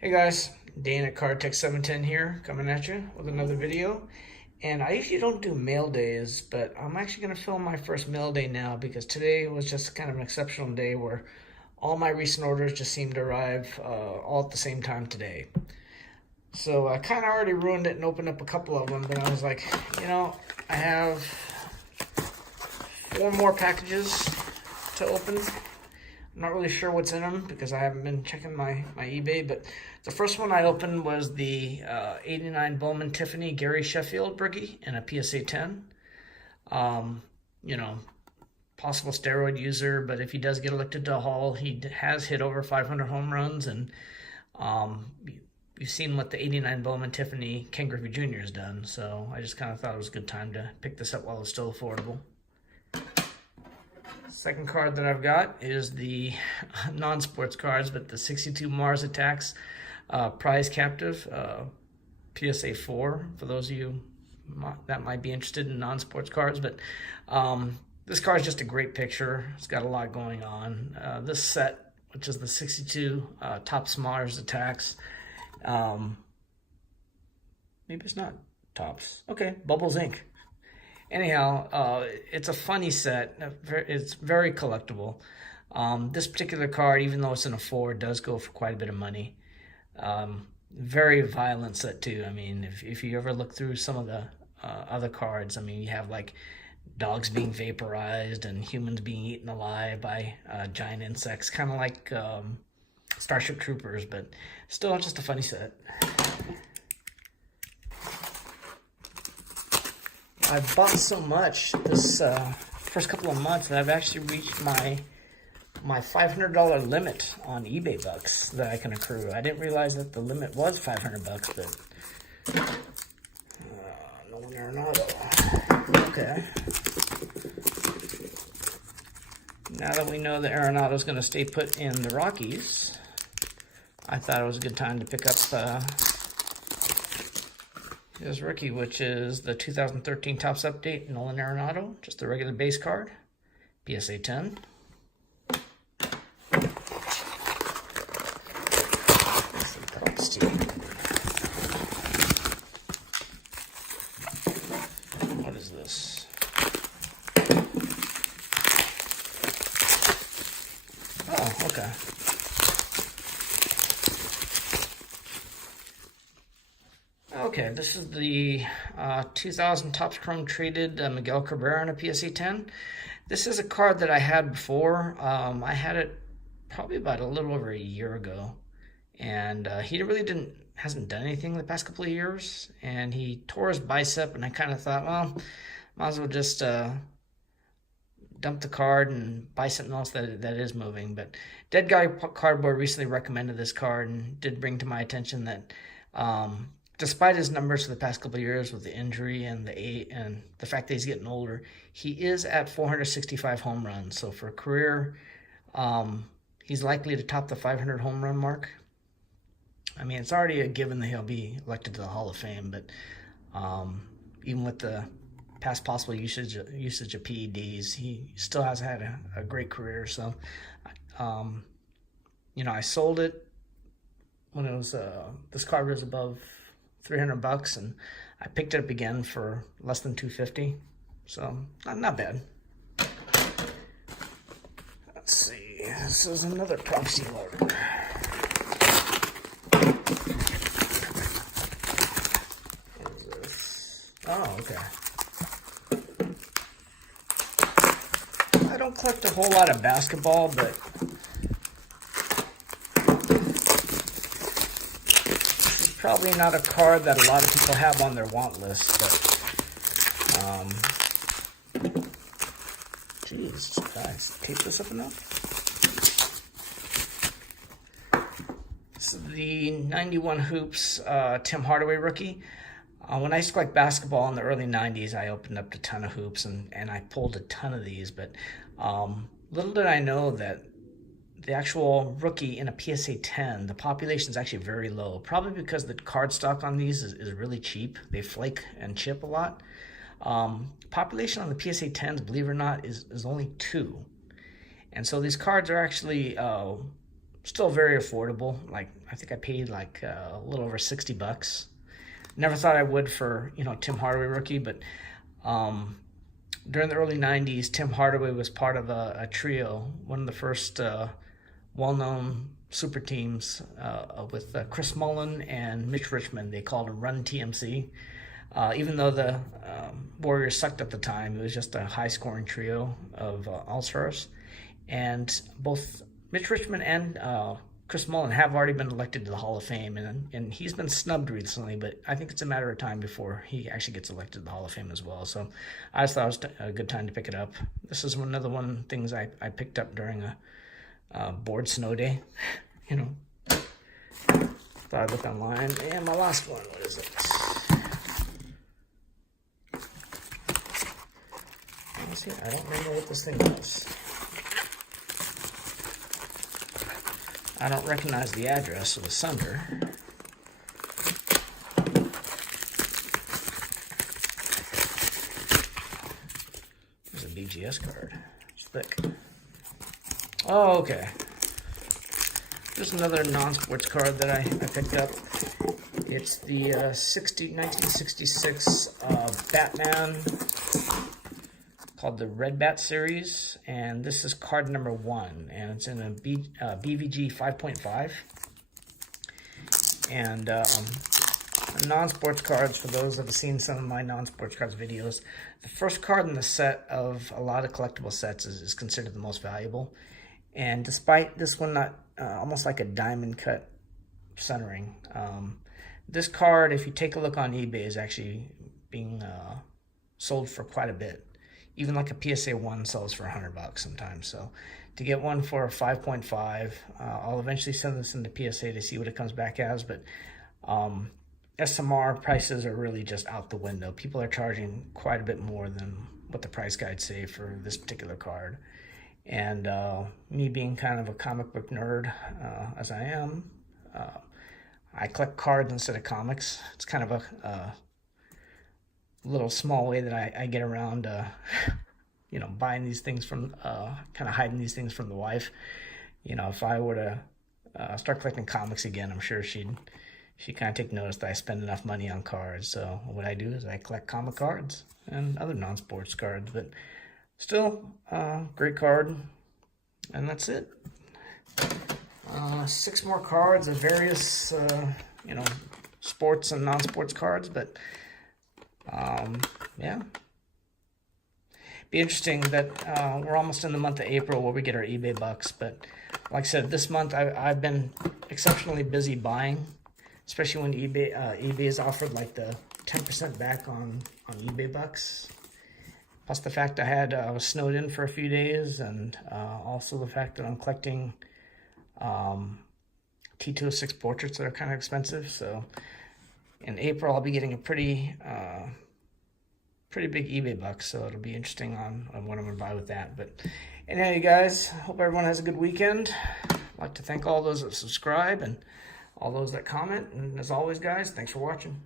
Hey guys, Dane at CardTech710 here, coming at you with another video. And I usually don't do mail days, but I'm actually going to film my first mail day now because today was just kind of an exceptional day where all my recent orders just seemed to arrive all at the same time today. So I kind of already ruined it and opened up a couple of them, but I was like, I have four more packages to open. I'm not really sure what's in them because I haven't been checking my eBay, but the first one I opened was the 89 Bowman Tiffany Gary Sheffield rookie in a PSA 10. Um, you know, Possible steroid user, but if he does get elected to a Hall, he has hit over 500 home runs, and um, you've seen what the 89 Bowman Tiffany Ken Griffey Jr. has done, so I just kind of thought it was a good time to pick this up while it's still affordable. Second card that I've got is the non-sports cards, but the 62 Mars Attacks Prize Captive PSA 4, for those of you that might be interested in non-sports cards. But this card is just a great picture. It's got a lot going on. This set, which is the 62 Topps Mars Attacks, maybe it's not Topps. Okay, Bubbles Inc. Anyhow, it's a funny set. It's very collectible. This particular card, even though it's in a 4, does go for quite a bit of money. Very violent set too. I mean, if you ever look through some of the other cards, I mean, you have like dogs being vaporized and humans being eaten alive by giant insects, kind of like Starship Troopers, but still just a funny set. I've bought so much this first couple of months that I've actually reached my $500 limit on eBay bucks that I can accrue. I didn't realize that the limit was $500, but Nolan Arenado. Okay. Now that we know that Arenado's going to stay put in the Rockies, I thought it was a good time to pick up his rookie, which is the 2013 Topps Update, Nolan Arenado, just the regular base card, PSA 10. What is this? Oh, okay. Okay, this is the 2000 Topps Chrome Traded Miguel Cabrera in a PSA 10. This is a card that I had before. I had it probably about a little over a year ago, and he really hasn't done anything the past couple of years, and he tore his bicep, and I kind of thought, well, might as well just dump the card and buy something else that is moving. But Dead Guy Cardboard recently recommended this card and did bring to my attention that despite his numbers for the past couple of years with the injury and the fact that he's getting older, he is at 465 home runs. So for a career, he's likely to top the 500 home run mark. I mean, it's already a given that he'll be elected to the Hall of Fame, but even with the past possible usage of PEDs, he still has had a great career. So, I sold it when it was this card was above $300, and I picked it up again for less than $250. So not bad. Let's see. This is another proxy order. What is this? Oh, okay. I don't collect a whole lot of basketball, but probably not a card that a lot of people have on their want list, but geez, guys, tape this up enough? This is the 91 Hoops Tim Hardaway rookie. When I used to collect basketball in the early 90s, I opened up a ton of hoops, and I pulled a ton of these, but little did I know that the actual rookie in a PSA 10, the population is actually very low, probably because the card stock on these is really cheap. They flake and chip a lot. Population on the PSA 10s, believe it or not, is only 2. And so these cards are actually still very affordable. Like, I think I paid like a little over $60. Never thought I would for, Tim Hardaway rookie, but during the early 90s, Tim Hardaway was part of a trio, one of the first well-known super teams with Chris Mullin and Mitch Richmond. They called them Run TMC. Even though the Warriors sucked at the time, it was just a high-scoring trio of All-Stars. And both Mitch Richmond and Chris Mullin have already been elected to the Hall of Fame, and he's been snubbed recently, but I think it's a matter of time before he actually gets elected to the Hall of Fame as well. So I just thought it was a good time to pick it up. This is another one of the things I picked up during a bored snow day. Thought I'd look online. And my last one, what is it? Let's see, I don't remember what this thing was. I don't recognize the address of the sender. There's a BGS card. It's thick. Oh, okay. Just another non-sports card that I picked up. It's the 1966 Batman, called the Red Bat series, and this is card number 1, and it's in a BVG 5.5. And non-sports cards, for those that have seen some of my non-sports cards videos, the first card in the set of a lot of collectible sets is considered the most valuable. And despite this one not almost like a diamond cut centering, this card, if you take a look on eBay, is actually being sold for quite a bit. Even like a PSA 1 sells for $100 sometimes. So to get one for 5.5, I'll eventually send this into PSA to see what it comes back as. But SMR prices are really just out the window. People are charging quite a bit more than what the price guides say for this particular card. And me being kind of a comic book nerd, as I am, I collect cards instead of comics. It's kind of a little small way that I get around, buying these things from, kind of hiding these things from the wife. If I were to start collecting comics again, I'm sure she'd kind of take notice that I spend enough money on cards. So what I do is I collect comic cards and other non-sports cards, but still, great card. And that's it. 6 more cards of various, sports and non-sports cards, but yeah. Be interesting that we're almost in the month of April where we get our eBay bucks, but like I said, this month I've been exceptionally busy buying, especially when eBay is offered like the 10% back on eBay bucks. Plus the fact I was snowed in for a few days, and also the fact that I'm collecting T206 portraits that are kind of expensive. So in April, I'll be getting a pretty big eBay buck, so it'll be interesting on what I'm going to buy with that. But anyhow, you guys, hope everyone has a good weekend. I'd like to thank all those that subscribe and all those that comment. And as always, guys, thanks for watching.